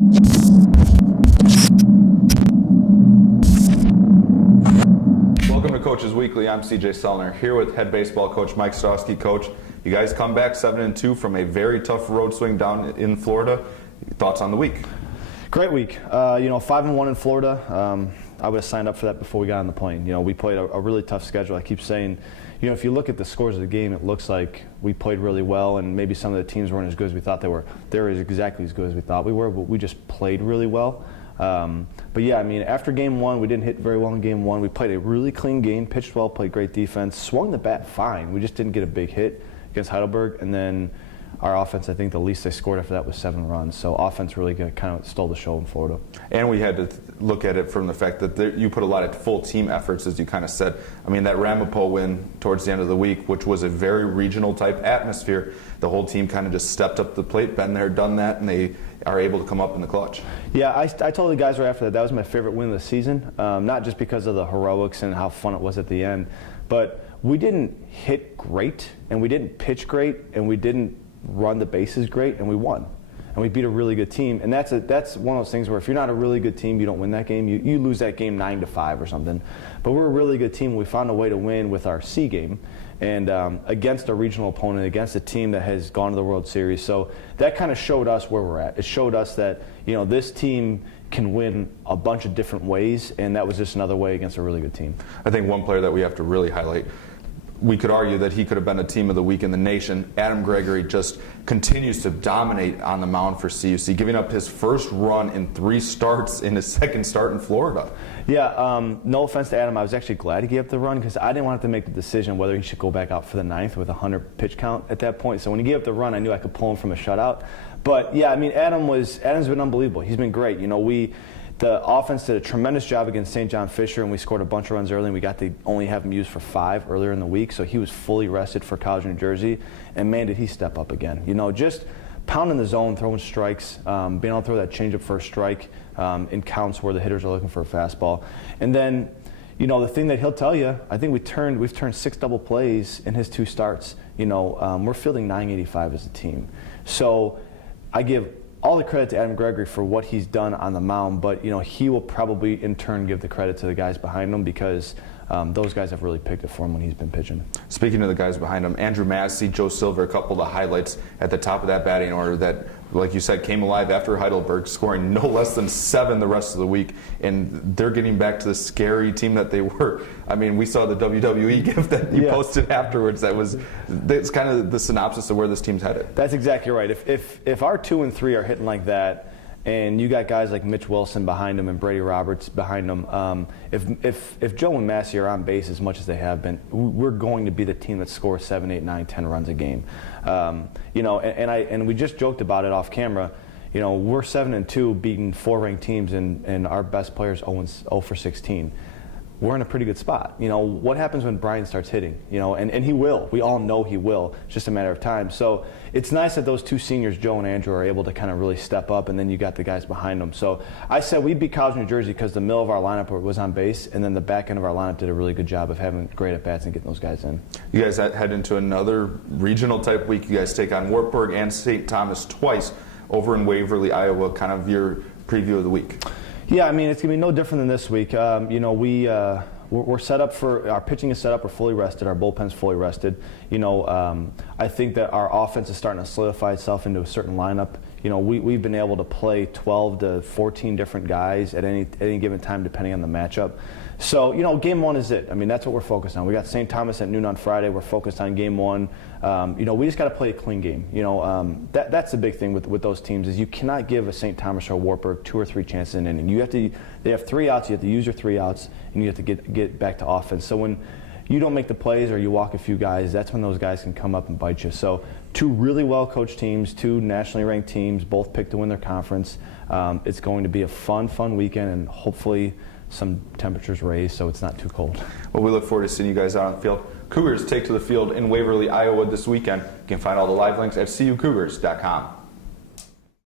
Welcome to Coaches Weekly. I'm CJ Sellner here with head baseball coach Mike Stosky. Coach, you guys come back 7-2 from a very tough road swing down in Florida. Thoughts on the week? Great week. 5-1 in Florida. I would have signed up for that before we got on the plane. We played a really tough schedule. I keep saying, if you look at the scores of the game, it looks like we played really well, and maybe some of the teams weren't as good as we thought they were. They were exactly as good as we thought we were, but we just played really well. But yeah, after game one, we didn't hit very well in game one. We played a really clean game, pitched well, played great defense, swung the bat fine. We just didn't get a big hit against Heidelberg, and then our offense, I think the least they scored after that was 7 runs. So offense really kind of stole the show in Florida. And we had to look at it from the fact that you put a lot of full team efforts, as you kind of said. That Ramapo win towards the end of the week, which was a very regional type atmosphere, the whole team kind of just stepped up the plate, been there, done that, and they are able to come up in the clutch. Yeah, I told the guys right after that was my favorite win of the season, not just because of the heroics and how fun it was at the end, but we didn't hit great, and we didn't pitch great, and we didn't run the bases great, and we won. And we beat a really good team. And that's one of those things where if you're not a really good team, you don't win that game. You lose that game 9-5 or something. But we're a really good team. We found a way to win with our C game and against a regional opponent, against a team that has gone to the World Series. So that kind of showed us where we're at. It showed us that this team can win a bunch of different ways, and that was just another way against a really good team. I think one player that we have to really highlight, we could argue that he could have been a team of the week in the nation. Adam Gregory just continues to dominate on the mound for CUC, giving up his first run in 3 starts in his second start in Florida. Yeah, no offense to Adam, I was actually glad he gave up the run because I didn't want to make the decision whether he should go back out for the 9th with a 100 pitch count at that point. So when he gave up the run, I knew I could pull him from a shutout. But yeah, Adam's been unbelievable. He's been great. The offense did a tremendous job against St. John Fisher, and we scored a bunch of runs early, and we got to only have him used for 5 earlier in the week, so he was fully rested for College of New Jersey, and man, did he step up again. Just pounding the zone, throwing strikes, being able to throw that changeup for a strike in counts where the hitters are looking for a fastball. And then, the thing that he'll tell you, I think we've turned 6 double plays in his 2 starts. We're fielding 985 as a team. So I give all the credit to Adam Gregory for what he's done on the mound, but he will probably in turn give the credit to the guys behind him because those guys have really picked it for him when he's been pitching. Speaking of the guys behind him, Andrew Massey, Joe Silver, a couple of the highlights at the top of that batting order that, like you said, came alive after Heidelberg, scoring no less than 7 the rest of the week, and they're getting back to the scary team that they were. We saw the WWE gift that you posted afterwards. That's kind of the synopsis of where this team's headed. That's exactly right. If our 2 and 3 are hitting like that, and you got guys like Mitch Wilson behind him and Brady Roberts behind him, if Joe and Massey are on base as much as they have been, we're going to be the team that scores 7, 8, 9, 10 runs a game. And we just joked about it off camera. We're 7-2, beating 4 ranked teams, and our best players 0 for 16. We're in a pretty good spot. What happens when Brian starts hitting? And he will. We all know he will. It's just a matter of time. So it's nice that those 2 seniors, Joe and Andrew, are able to kind of really step up, and then you got the guys behind them. So I said we beat College of New Jersey because the middle of our lineup was on base, and then the back end of our lineup did a really good job of having great at-bats and getting those guys in. You guys head into another regional type week. You guys take on Wartburg and St. Thomas twice over in Waverly, Iowa. Kind of your preview of the week. Yeah, it's going to be no different than this week. We're set up for, our pitching is set up, we're fully rested, our bullpen's fully rested. I think that our offense is starting to solidify itself into a certain lineup. We've been able to play 12 to 14 different guys at any given time depending on the matchup. So, game 1 is it. That's what we're focused on. We got St. Thomas at noon on Friday. We're focused on game 1. We just got to play a clean game. That's the big thing with those teams is you cannot give a St. Thomas or a Wartburg 2 or 3 chances in an inning. They have 3 outs. You have to use your 3 outs, and you have to get back to offense. So when you don't make the plays or you walk a few guys, that's when those guys can come up and bite you. So 2 really well-coached teams, 2 nationally ranked teams, both picked to win their conference. It's going to be a fun weekend, and hopefully some temperatures raised so it's not too cold. Well, we look forward to seeing you guys out on the field. Cougars take to the field in Waverly, Iowa this weekend. You can find all the live links at cucougars.com.